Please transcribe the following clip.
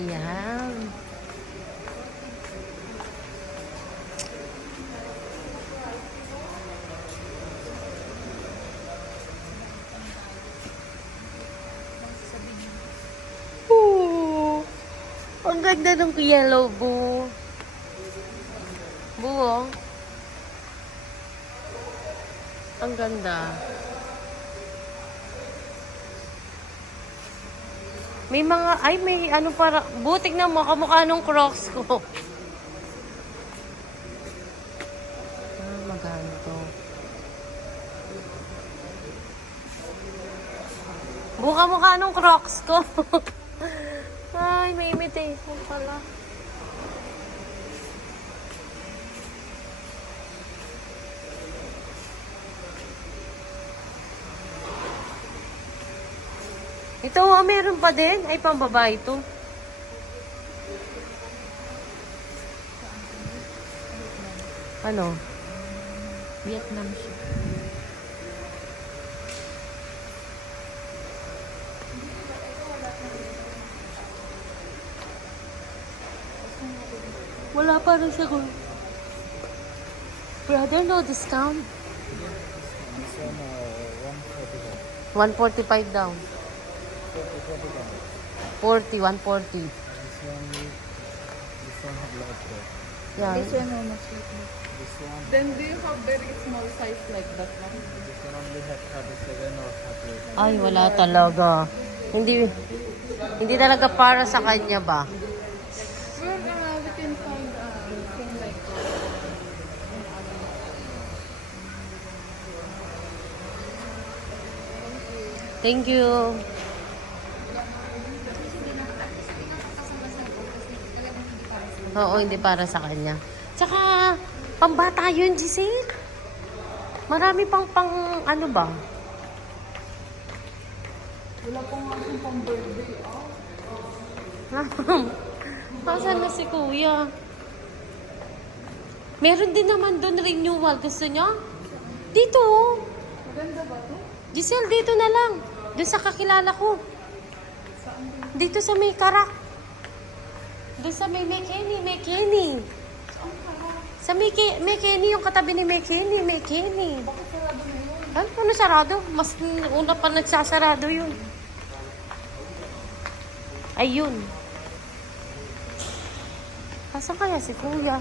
Ayan. Oh, ang ganda ng yellow boo. Buo. Ang ganda. May mga, ay may ano para, butik na mo, kamukha nung Crocs ko. Magano to. Mukha nung Crocs ko. Ay, may imitation pala. Ito, meron pa din. Ay, pambabae ito. Ano? Vietnam siya. Wala pa rin siya. Brother, no discount. This one, 145. 145 daw. 40 40, down. 140. This one have large there. Yeah. This one, how much is it? This one, Then do you have very small size like that one? this one only have 37 or 38. Ay, wala talaga. Hindi talaga para sa kanya ba? Well, we can find thing like that. Thank you. Oo, hindi para sa kanya. Tsaka, pambata yun, Giselle. Marami pang ano ba? Wala pong nga akong pang birthday. Nasaan na si Kuya? Meron din naman doon renewal. Gusto niya? Dito. Oh. Maganda ba to? Giselle, dito na lang. Doon sa kakilala ko. Dito sa may karak. Doon sa may Kenny. Sa may Kenny, yung katabi ni Kenny. Bakit sarado na yun? Ano sarado? Mas una pa nagsasarado yun. Ayun. Asan kaya si Kuya?